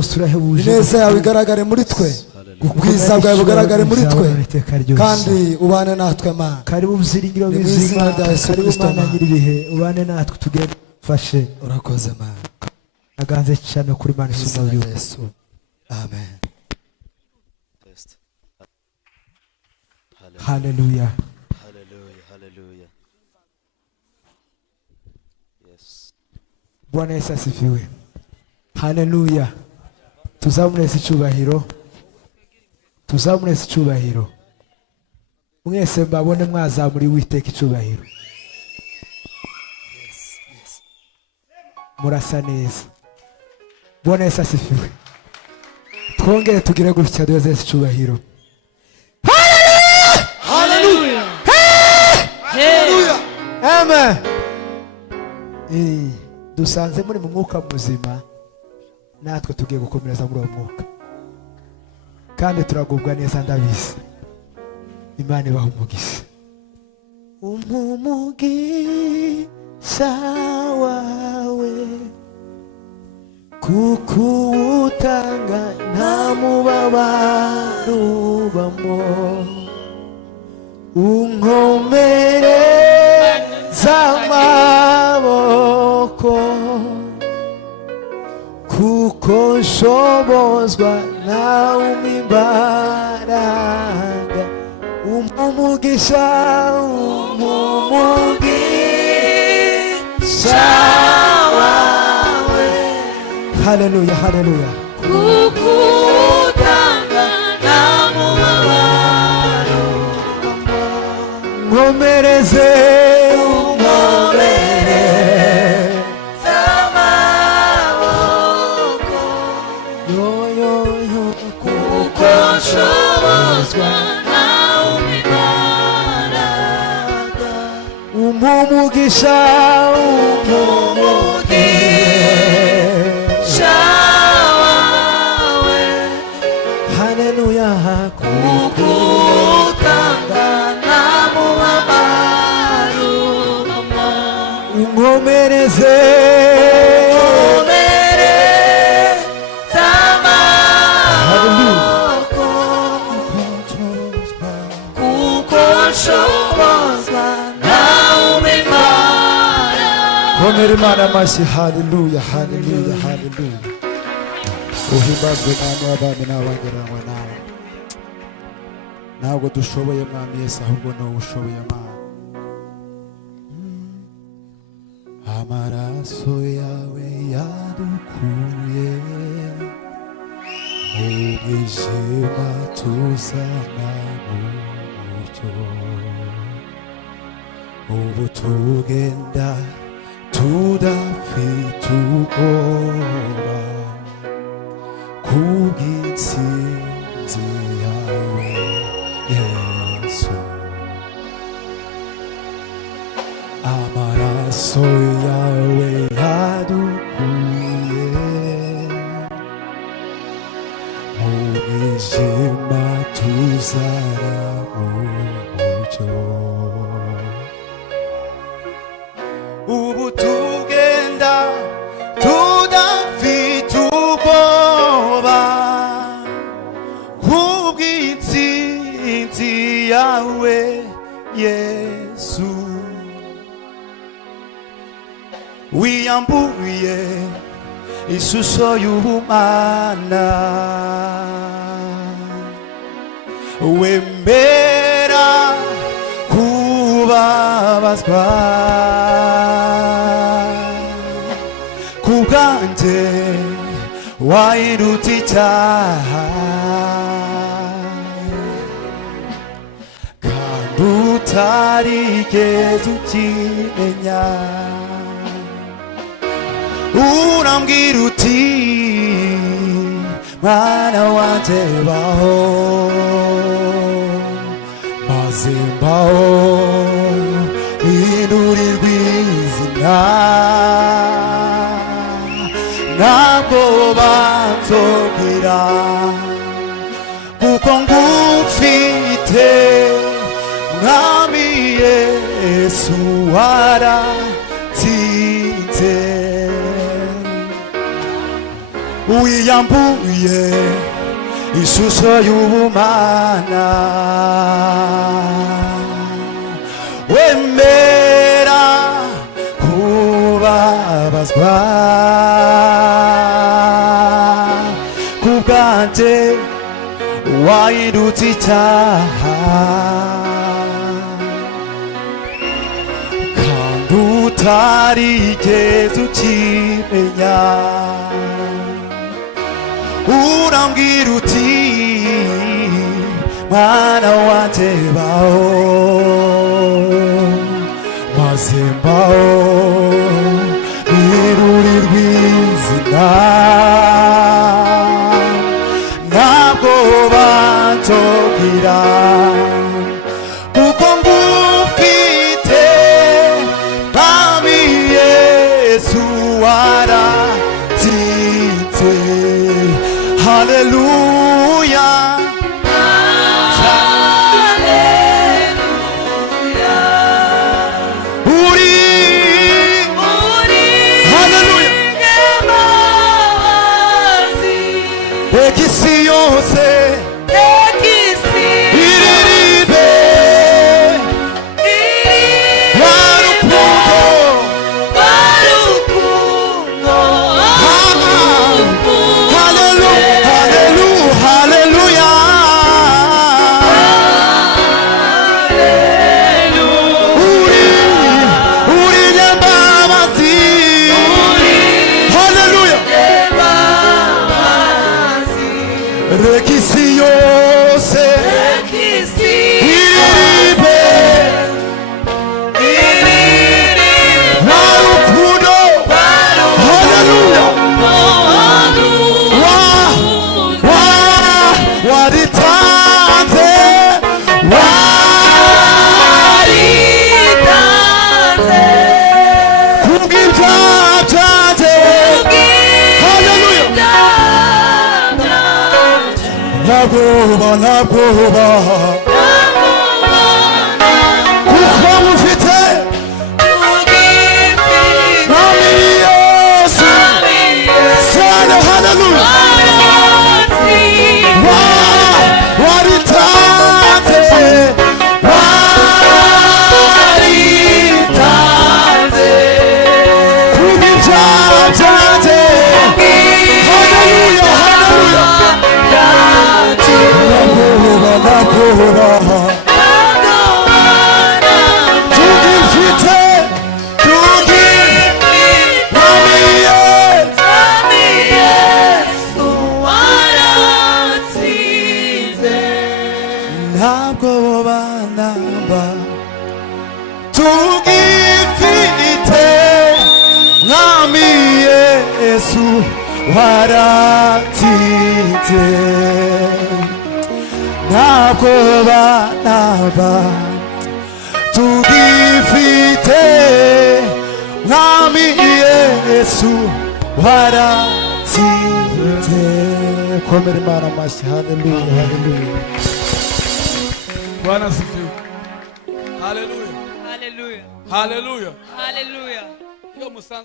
ineza yawe igaragare muri twe, ubwiza bwawe bugaragare muri twe, kandi ubane natwe Mana. Karibu byiringiro bizima, karibu Mana nyiribihe, ubane natwe tugende fashe. Urakoze Mana, aganze cyane kuri Mana isumba Yesu. Amen. Hallelujah. Hallelujah. Hallelujah. Yes. Bwana Yesu asifiwe. Hallelujah. Tuzamurese icyubahiro, tuzamurese icyubahiro. Mwese mbabone mwazamuri Uwiteka icyubahiro. Murasa neza. Bwana Yesu asifiwe. Twongere tugire gutya duheze icyubahiro. Hallelujah. Hallelujah. Amen. Dusanze muri mu mwuka muzima, natwe tugiye gukomereza muri uwo mwuka, kandi turagubwa neza ndabizi. Imana ibaha umugisha. Umugisha wawe kuko utanga nta mubabaro ubamo, unkomereza amaboko kuko nshobozwa nawe imbaraga. Umugisha, umugisha wawe. Hallelujah, hallelujah. Kuko utanga nta mubabaro, Nkomereze, unkomereza amaboko kuko nshobozwa nawe imbaraga. umugisha, umugisha wawe. Hallelujah. Kuko utanga nta mubabaro ubamo, Unkomereze, unkomereza amaboko kuko nshobozwa nawe imbaraga. komera Imana amashyi. Hallelujah, hallelujah, hallelujah. Uhimbazwe Mwami w'abami n'abagereranywa nawe. Ntabwo dushoboye Mwami Yesu, ahubwo ni wowe ushoboye Mana. Amaraso yawe yadukuye mu mwijima tuzana mu mucyo, ubu tugenda tudafite ubwoba kubw'intsinzi yawe Yesu. Amaraso yawe yadukuye mu mwijima tuzana mu mucyo, ubu tugenda tudafite ubwoba kubw'intsinzi yawe Yesu. Wiyambuye ishusho y'ubumana, wemera kubabazwa kubwanjye, wahindutse icyaha kandi utarigeze ukimenya. Urambwira uti mwana wanjye baho, maze mbaho hindurirwa izina, ntabwo banzongera kuko ngufite Mwami Yesu waratsinze. wiyambuye ishusho y'ubumana wemera kubabazwa kubwanje wahindutse icyaha kandi utarigeze ukimenya urambwira uti mwana wanje baho maze mbaho iruri rw'izina ntabwo batubwira kuko ngufite mwami Yesu waratsinze haleluya isi yose iriribe warukundo haleluya uri nyambabazi haleluya reka isi yose iribe warukundo haleluya waritanze kubw'ibyaha byanjye haleluya ntabwoba kuko mufite mwami Yesu sana haleluya waritanze kubw'ibyaha byanjye haleluya tugifite mwami Yesu waratsinze ntabwo banamba tugifite mwami Yesu waratsinze ntabwo banaba tugifite mwami Yesu waratsinze komera Imana amashyi haleluya haleluya Bwana sifiwe. Haleluya. Hallelujah. Haleluya. Hallelujah. Hiyo msanga